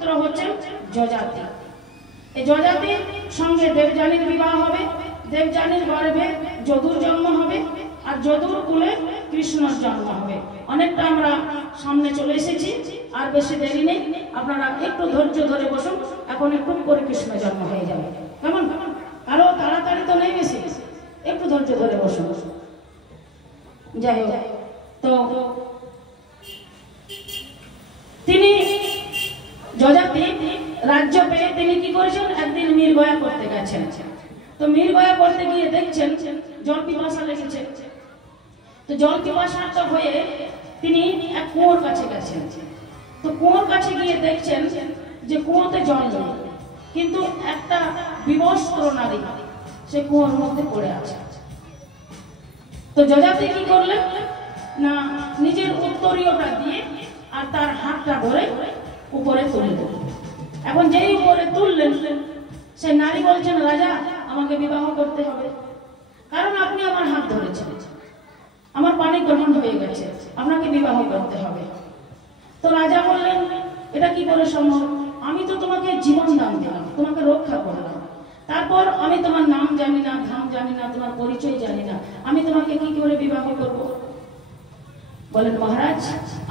পুত্র হচ্ছেন যযাতি। এই যযাতির সঙ্গে দেবযানীর বিবাহ হবে, দেবযানীর গর্ভে যদুর জন্ম হবে, আর যদুর কুলে কৃষ্ণর জন্ম হবে। অনেকটা আমরা সামনে চলে এসেছি, আর বেশি দেরি নেই, আপনারা একটু ধৈর্য ধরে বসুন, এখন একটু করে কৃষ্ণ জন্ম হয়ে যাবে। কেমন? আরো তাড়াতাড়ি তো নেই, বেশি একটু ধৈর্য ধরে বসুন। যাই হোক, তো তিনি যযাতি রাজ্য পেয়ে তিনি কি করেছেন, একদিন মীরগয়া করতে গেছেন। তো মীরগয়া করতে গিয়ে দেখছেন জল পিপাসা লেগেছে। তো জল পিপাসার্ত হয়ে তিনি এক কুয়োর কাছে গেছেন। তো কুয়োর কাছে গিয়ে দেখছেন যে কুয়োতে জল নেই, কিন্তু একটা বিবস্ত্র নারী সে কুয়োর মধ্যে পড়ে আছে। তো যযাতি কি করলেন না, নিজের উত্তরীয়টা দিয়ে আর তার হাতটা ধরে উপরে তুললেন। এখন যেই উপরে তুললেন, সে নারী বলছেন, রাজা আমাকে বিবাহ করতে হবে, কারণ আপনি আমার হাত ধরেছেন, আমার পানি গ্রহণ হয়ে গেছে, আপনাকে বিবাহ করতে হবে। তো রাজা বললেন, এটা কি করে সম্ভব? আমি তো তোমাকে জীবন দান দিলাম, তোমাকে রক্ষা করলাম, তারপর আমি তোমার নাম জানি না, ধাম জানি না, তোমার পরিচয় জানি না, আমি তোমাকে কি করে বিবাহ করব? বলেন, মহারাজ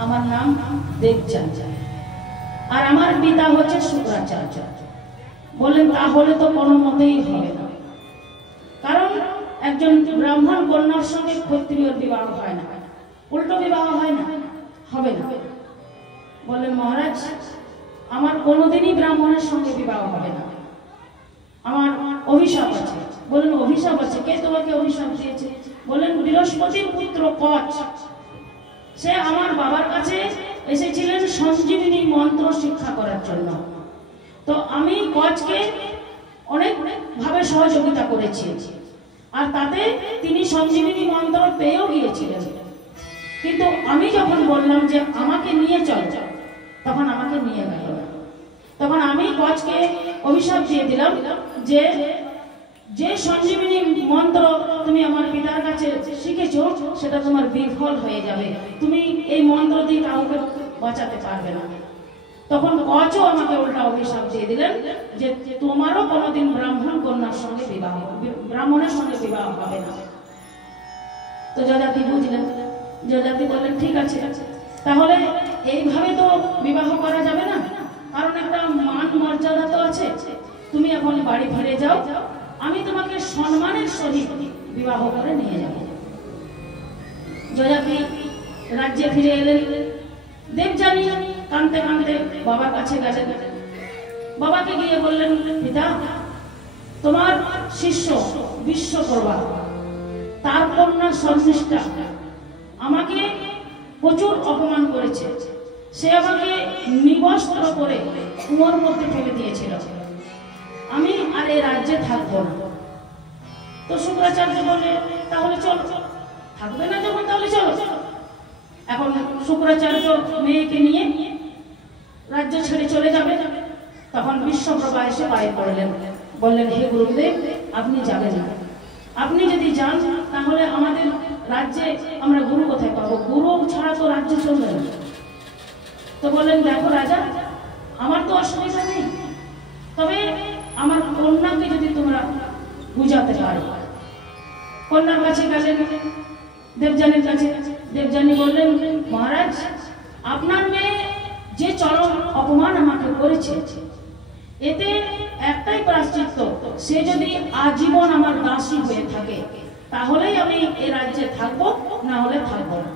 আমার নাম দেবযানী আর আমার পিতা হচ্ছে শুক্রাচার্য। বললেন, তাহলে তো কোনো মতেই হবে না, কারণ একজন ব্রাহ্মণ কন্যার সঙ্গে ক্ষত্রিয়র বিবাহ হয় না, উল্টো বিবাহ হয় না, হবে না। বললেন, মহারাজ আমার কোনোদিনই ব্রাহ্মণের সঙ্গে বিবাহ হবে না, আমার অভিশাপ আছে। বলেন, অভিশাপ আছে? কে তোমাকে অভিশাপ দিয়েছে? বলেন, বৃহস্পতির পুত্র কচ, সে আমার বাবার কাছে এসেছিলেন সঞ্জীবিনী মন্ত্র শিক্ষা করার জন্য। তো আমি কচকে অনেক ভাবে সহযোগিতা করেছি, আর তাতে তিনি সঞ্জীবিনী মন্ত্র পেয়েও গিয়েছিলেন। কিন্তু আমি যখন বললাম যে আমাকে নিয়ে চল, তখন আমাকে নিয়ে গেল না। তখন আমি কচকে অভিশাপ দিয়ে দিলাম যে যে সঞ্জীবিনী মন্ত্র তুমি আমার পিতার কাছে শিখেছো, সেটা তোমার বিফল হয়ে যাবে, তুমি এই মন্ত্র দিয়ে কাউকে বাঁচাতে পারবে না। তখন কচও আমাকে উল্টা অভিশাপ দিয়ে দিলেন যে তোমারও কোনোদিন ব্রাহ্মণ কন্যার সঙ্গে বিবাহ, ব্রাহ্মণের সঙ্গে বিবাহ হবে না। তো যযাতি বুঝলেন, যযাতি বললেন, ঠিক আছে, তাহলে এইভাবে তো বিবাহ করা যাবে না, কারণ একটা মান মর্যাদা তো আছে, তুমি এখন বাড়ি ফিরে যাও, আমি তোমাকে সম্মানের সহিত বিবাহ করে নিয়ে যাব। যযাতি রাজ্যে ফিরে এলেন। দেবযানী কাঁদতে কাঁদতে বাবার কাছে গেলেন। বাবাকে গিয়ে বললেন, পিতা তোমার শিষ্য বিশ্বকর্মা, তার কন্যা শর্মিষ্ঠা আমাকে প্রচুর অপমান করেছে, সে আমাকে নিবস্ত্র করে কুয়োর মধ্যে ফেলে দিয়েছিল, আমি আর এই রাজ্যে থাকবো না। তো শুক্রাচার্য বলে, তাহলে চলো, থাকবে না যখন তাহলে চলো। এখন শুক্রাচার্য মেয়েকে নিয়ে রাজ্য ছেড়ে চলে যাবে। তখন বিশ্বপ্রভা এসে পায়ে পড়লেন, বললেন, হে গুরুদেব আপনি যাবেন না, আপনি যদি যান তাহলে আমাদের রাজ্যে আমরা গুরু কোথায় পাবো, গুরু ছাড়া তো রাজ্য চলবে না। তো বললেন, দেখো রাজা, আমার তো অসুবিধা নেই, তবে আমার কন্যাকে যদি তোমরা বুঝাতে পারো। কন্যার কাছে গেলেন, দেবযানীর কাছে। দেবযানী বললেন, মহারাজ আপনার মেয়ে যে চরম অপমান আমাকে করেছে, এতে একটাই প্রায়শ্চিত্ত, সে যদি আজীবন আমার দাসী হয়ে থাকে তাহলেই আমি এই রাজ্যে থাকবো, না হলে থাকবো না।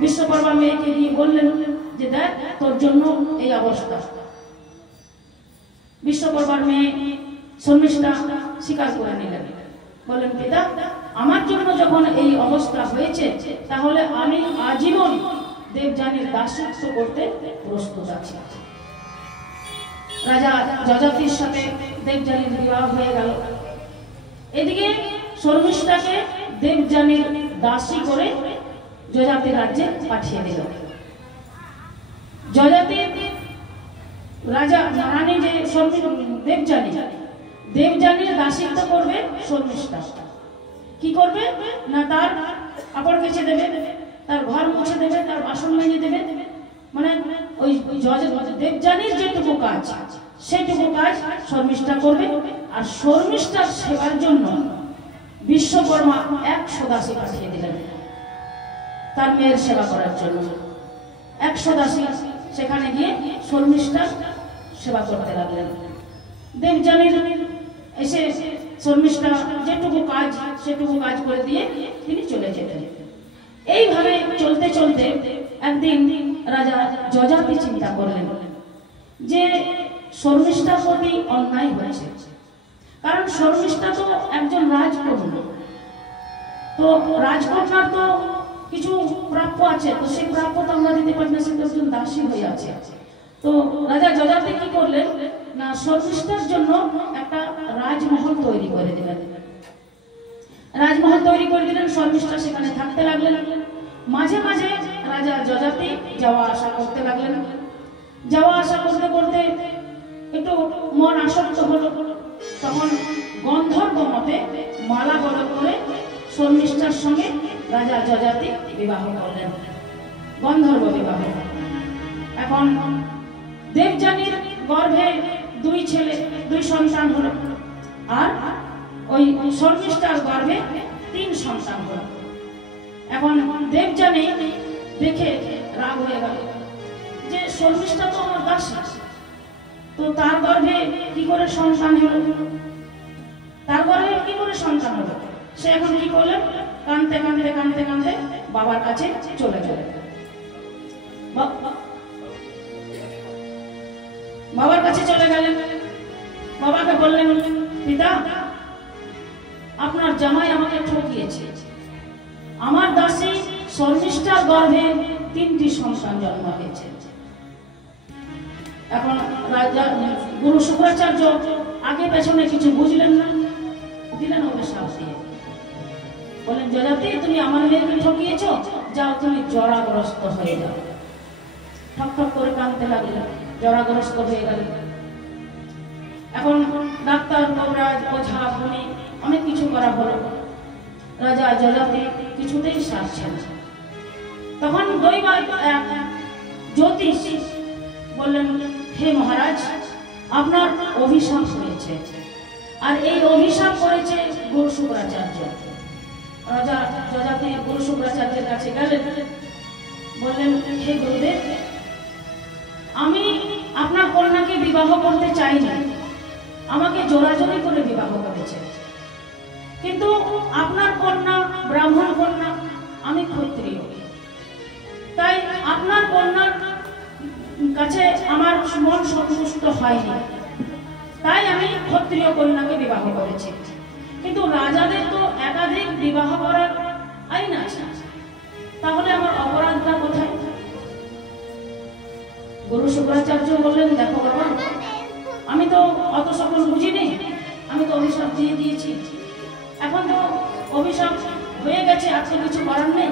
বিশ্বকর্মা মেয়েকে গিয়ে বললেন যে দেখ তোর জন্য এই অবস্থা। বিশ্বকর্মার মেয়ে শর্মিষ্ঠা স্বীকার করে নিলেন, বলেন, পিতা আমার জন্য যখন এই অবস্থা হয়েছে তাহলে আমি আজীবন দেবযানীর দাসত্ব করতে প্রস্তুত আছি। রাজা যযাতির সাথে দেবযানীর বিবাহ হয়ে গেল। এদিকে শর্মিষ্ঠাকে দেবযানীর দাসী করে যযাতি রাজ্যে পাঠিয়ে দিল। যযাতি রাজা রানী যে দেবযানীর দাসিত্ব করবে শর্মিষ্ঠা। কি করবে না, তার কাপড় কেচে দেবে, তার ঘর মুছে দেবে, তার বাসন মেজে দেবে, মানে ওই দেবযানীর যেটুকু কাজ সেটুকু কাজ শর্মিষ্ঠা করবে। আর শর্মিষ্ঠার সেবার জন্য বিশ্বকর্মা 100 দাসী পাঠিয়ে দিলেন তার মেয়ের সেবা করার জন্য। 100 দাসী সেখানে গিয়ে শর্মিষ্ঠার সেবা করতে লাগলেন। দেবযানীর এসে শর্মিষ্ঠা যেটুকু কাজ সেটুকু কাজ করে দিয়ে তিনি চলে যেতেন। এইভাবে চলতে চলতে একদিন রাজা যযাতি চিন্তা করলেন যে শর্মিষ্ঠার প্রতি অন্যায় হয়েছে, কারণ শর্মিষ্ঠা তো একজন রাজকন্যা, তো রাজকন্যার তো কিছু প্রাপ্য আছে, তো সেই প্রাপ্য তো আমরা দিতে পারি না, সে তো একজন দাসী হয়ে আছে। তো রাজা যযাতি কি করলেন না শর্মিষ্ঠার জন্য একটা রাজমহল তৈরি করে দিলেন। রাজমহল তৈরি করে দিলেন, শর্মিষ্ঠা সেখানে থাকতে লাগলেন। মাঝে মাঝে রাজা যযাতি যাওয়া আসা করতে লাগলেন। যাওয়া আসা করতে করতে একটু মন আসক্ত হলো, তখন গন্ধর্ব মতে মালা বদল করে শর্মিষ্ঠার সঙ্গে রাজা যযাতি বিবাহ করলেন, গন্ধর্ব বিবাহ। এখন দেবযানীর গর্ভে 2 ছেলে 2 সন্তান হলো, আর ওই শর্মিষ্ঠার গর্ভে 3 সন্তান হলো। এখন দেবযানী দেখে রাগ হয়ে গেল যে শর্মিষ্ঠা তো আমার দাসী, তো তার গর্ভে কি করে সন্তান হলো, তার গর্ভে কি করে সন্তান হলো। সে এখন কি করলেন, কাঁদতে কাঁদতে কাঁদতে কাঁদতে বাবার কাছে চলে গেলেন। বাবার কাছে চলে গেলেন, বাবাকে বললেন পিতা আপনার জামাই আমাকে ঠকিয়েছে, আমার দাসী শর্মিষ্ঠার গর্ভে 3টি সন্তান জন্ম হয়েছে। এখন রাজা গুরু শুক্রাচার্য আগে পেছনে কিছু বুঝলেন না, দিলেন ওকে সাহস দিয়ে, বলেন যযাতি তুমি আমার মেয়েকে ঠকিয়েছ, যাও তুমি জরাগ্রস্ত হয়ে যাও। ঠক ঠক করে কাঁদতে লাগলেন, জরাগ্রস্ত হয়ে গেলেন। এখন ডাক্তার কবিরাজ ওঝা গুণী অনেক কিছু করা হলো, রাজা যযাতি কিছুতেই সারছেন। তখন দৈবাৎ এক জ্যোতিষ বললেন হে মহারাজ আপনার অভিশাপ হয়েছে, আর এই অভিশাপ করেছে গুরু শুক্রাচার্য। রাজা যযাতি গুরু শুক্রাচার্যের কাছে গেলেন, বললেন হে গুরুদেব আমি আপনার কন্যাকে বিবাহ করতে চাই না, আমাকে জোরাজোরি করে বিবাহ করেছে, কিন্তু আপনার কন্যা ব্রাহ্মণ কন্যা, আমি ক্ষত্রিয়, তাই আপনার কন্যার কাছে আমার মন সন্তুষ্ট হয়নি, তাই আমি ক্ষত্রিয় কন্যাকে বিবাহ করেছি। কিন্তু রাজাদের তো একাধিক বিবাহ করার আইন আছে, তাহলে আমার অপরাধটা কোথায়? গুরু শুক্রাচার্য বললেন দেখো বাবা আমি তো অত সকল বুঝিনি, আমি তো অভিশাপ দিয়ে দিয়েছি, এখন তো অভিশাপ হয়ে গেছে, আর তো কিছু করার নেই,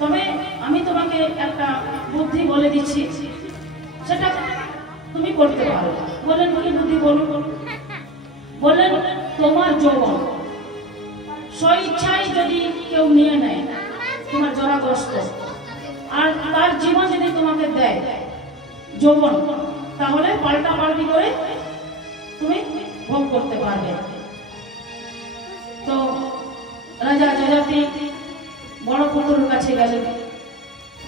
তবে আমি তোমাকে একটা বুদ্ধি বলে দিচ্ছি, সেটা তুমি করতে পারো। বললেন কি বুদ্ধি বলো? বললেন তোমার যৌবন স্বইচ্ছায় যদি কেউ নিয়ে নেয় তোমার জরাগ্রস্ত, আর তার জীবন যদি তোমাকে দেয় যৌবন, তাহলে পাল্টা পাল্টি করে তুমি ভোগ করতে পারবে। তো রাজা যযাতি বড় পুত্রের কাছে গেলেন,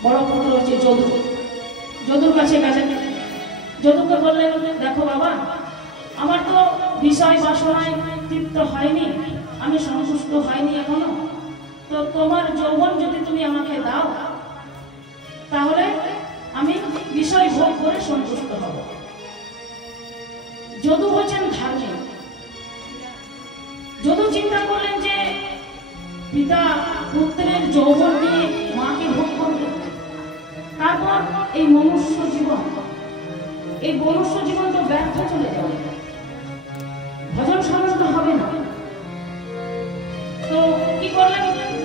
বড় পুত্র হচ্ছে যদু, যদুর কাছে গেলেন। যদুকে বললেন দেখো বাবা আমার তো বিষয় বাসনায় তৃপ্ত হয়নি, আমি সন্তুষ্ট হয়নি এখনো, তো তোমার যৌবন যদি তুমি আমাকে দাও তাহলে আমি বিষয় ভোগ করে সন্তুষ্ট হব। যদু হচ্ছেন ধার্মিক। যদু চিন্তা করলেন যে পিতা পুত্রের যৌবন নিয়ে মাকে ভোগ করবে, তারপর এই মনুষ্য জীবন, এই মনুষ্য জীবন তো ব্যর্থ চলে যাবে, ভজন সমান্ত হবে না। তো কি করলেন,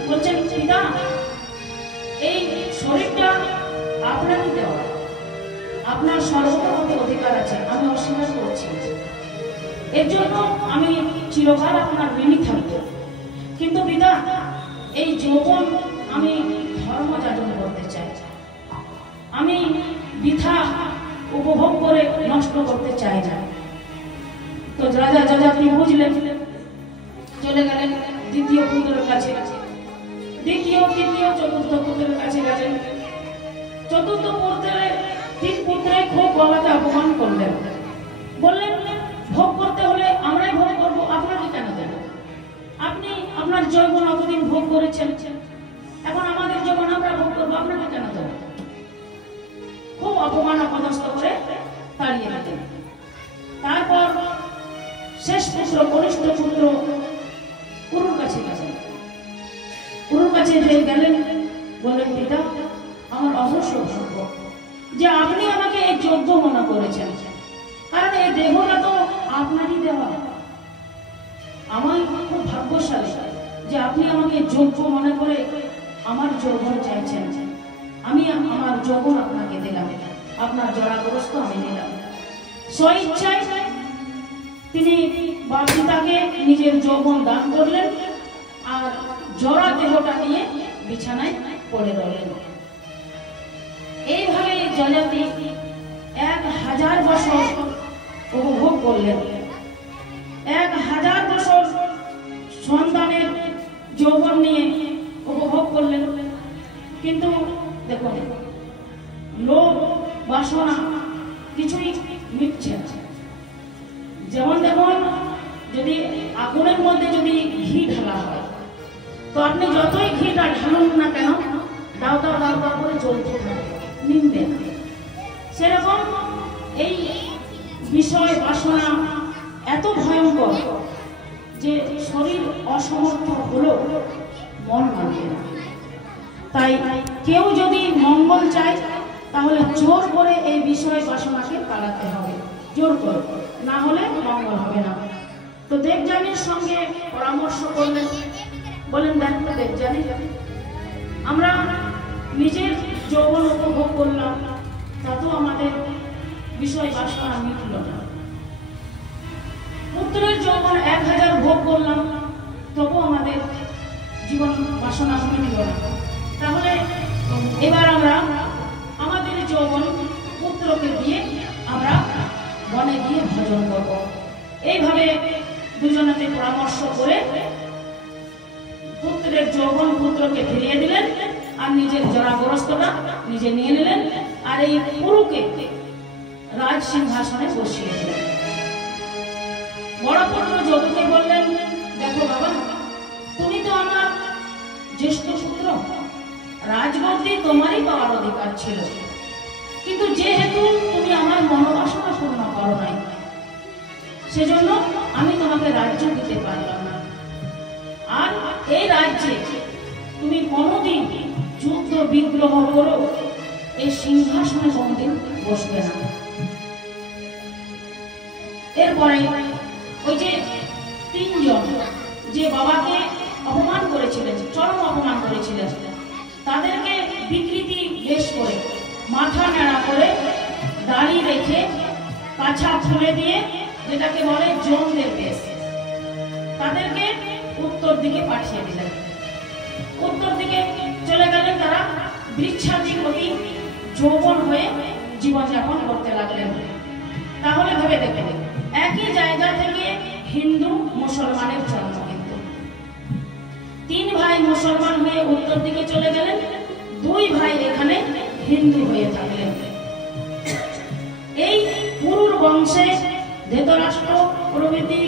বলছেন পিতা এই শরীরটা আপনাকে দেওয়া, আপনার সর্বতভাবে অধিকার আছে, আমি অস্বীকার করছি, এর জন্য আমি চিরকাল আপনার ঋণী থাকবো, কিন্তু পিতা এই যৌবন আমি ধর্ম যাপন করতে চাই, আমি বৃথা উপভোগ করে নষ্ট করতে চায় না। তো রাজা যযাতি বুঝলেন, চলে গেলেন দ্বিতীয় পুত্রের কাছে, দ্বিতীয় তৃতীয় চতুর্থ পুত্রের কাছে গেলেন। চতুর্থ পুত্রের তিন পুত্রে খুব বাবাকে অপমান করলেন, বললেন ভোগ করতে হলে আমরাই ভোগ করবো, আপনাকে কেন দেব? আপনি আপনার যৌবন অতদিন ভোগ করেছেন, এখন আমাদের যৌবন আমরা ভোগ করবো, আপনাকে কেন দেব? খুব অপমান অপদস্থ করে তাড়িয়ে দিলেন। তারপর শেষ পুত্র কনিষ্ঠ পুত্র কুরুর কাছে গেলেন। কুরুর কাছে গেলেন, বললেন পিতা আমার অবশ্য ভাগ্য যে আপনি আমাকে এই যোগ্য মনে করেছেন, কারণ এই দেহটা তো আপনারই দেওয়া। আমার খুব ভাগ্যশালী যে আপনি আমাকে যোগ্য মনে করে আমার যৌবন চাইছেন। আমি আমার যৌবন আপনাকে দিলাম, আপনার জরাগ্রস্ত আমি দিলাম। স্বইচ্ছায় তিনি বাপ পিতাকে নিজের যৌবন দান করলেন আর জরা দেহটা নিয়ে বিছানায় পড়ে রইলেন। এইভাবে যযাতি 1000 বছর উপভোগ করলেন। 1000 বছর সন্তানের যৌবন নিয়ে উপভোগ করলেন, কিন্তু দেখুন লোভ বাসনা কিছুই মিটছে না। যেমন দেখুন, যদি আগুনের মধ্যে যদি ঘি ঢালা হয়, তো আপনি যতই ঘিটা ঢালুন না কেন দাও দাও দাও দাও করে জ্বলতে থাকে, নিমবে না। সেরকম এই বিষয় বাসনা এত ভয়ঙ্কর যে শরীর অসমর্থ হলো মন মানবে না। তাই কেউ যদি মঙ্গল চায় তাহলে জোর করে এই বিষয় বাসনাকে তাড়াতে হবে, জোর করে, না হলে মঙ্গল হবে না। তো দেবযানীর সঙ্গে পরামর্শ করলেন, বলেন দেখো দেবযানী, আমরা নিজের যৌবন উপভোগ করলাম, তাতেও আমাদের বিষয় বাসনা মিটল না। পুত্রের যৌবন 1000 ভোগ করলাম, তবুও আমাদের জীবন বাসনা মিটল না। তাহলে এবার আমরা আমাদের যৌবন পুত্রকে দিয়ে আমরা বনে গিয়ে ভজন করব। এইভাবে দুজনেতে পরামর্শ করে পুত্রের যৌবন পুত্রকে ফিরিয়ে দিলেন আর নিজের জরাগ্রস্তটা নিজে নিয়ে নিলেন আর এই পুরুকে রাজ সিংহাসনে বসিয়ে দিলেন। বড় পুত্র যদুকে বললেন, দেখো বাবা, তুমি তো আমার জ্যেষ্ঠ পুত্র, রাজগদ্দি তোমারই পাওয়ার অধিকার ছিল, কিন্তু যেহেতু তুমি আমার মনোবাসনা পূর্ণ করো নাই, সেজন্য আমি তোমাকে রাজ্য দিতে পারলাম না। আর এই রাজ্যে তুমি কোনোদিন যুদ্ধ বিগ্রহ করো এই সিংহাসনে কোনোদিন বসবে না। এরপরে ওই যে 3 জন যে বাবাকে অপমান করেছিলেন, চরম অপমান করেছিলেন, তাদেরকে বিকৃতি বেশ করে মাথা নেড়া করে দাড়ি রেখে পাছা খুলে দিয়ে, যেটাকে বলে জমদের বেশ, তাদেরকে উত্তর দিকে পাঠিয়ে দিলেন। উত্তর দিকে চলে গেলেন তারা, বৃক্ষাধিপতি যৌবন হয়ে জীবনযাপন করতে লাগলেন। তাহলে ভেবে দেখেন, একই জায়গা থেকে হিন্দু মুসলমানের জন্ম, কিন্তু 3 ভাই মুসলমান হয়ে উত্তর দিকে চলে গেলেন, 2 ভাই এখানে হিন্দু হয়ে থাকলেন। এই পুরুর বংশে ধৃতরাষ্ট্র প্রভৃতি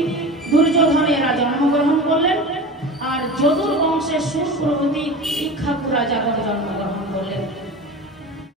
দুর্যোধনেরা জন্মগ্রহণ করলেন, আর যদুর বংশে সুর প্রভৃতি ইক্ষ্বাকু রাজাগণ